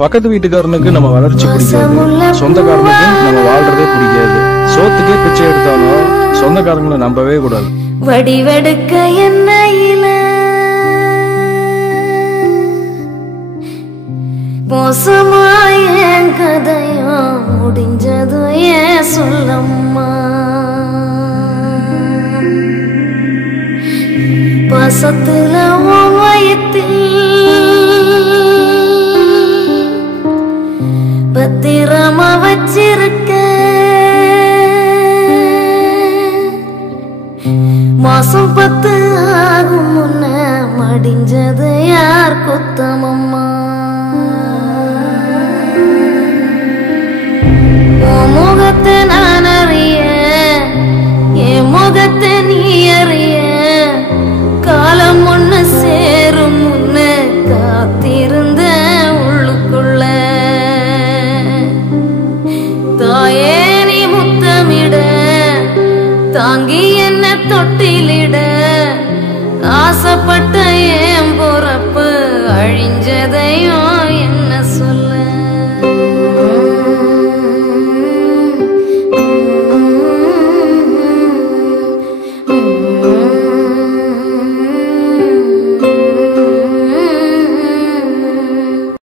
பக்கத்து வீட்டுக்காரனுக்கு நம்ம வளர்ச்சி பிடிக்காது, சொந்தக்காரனுக்கு நம்ம வாழ்றதே பிடிக்காது. சோத்துக்கே பிச்சை எடுத்தாலும் சொந்தக்காரங்களை நம்பவே கூடாது. வடிவெடுக்க எண்ணெயில மோசமாய கதையும் முடிஞ்சது ஏன் சொல்லம்மா. பாசத்துல வயத்தில் பத்திரமா வச்சிருக்க, மாசம் 10 ஆகும் முன்ன மடிஞ்சது யார் குத்தமம்மா. உன் முகத்தை நான் அறிய, என் முகத்தை நீ அறிய, காலம் ஒண்ணு சேரும் முன்ன காத்திருந்த உள்ளுக்குள்ள. தாயே நீ முத்தமிட, தாங்கி என்ன தொட்டிலிட, ஆசைப்பட்ட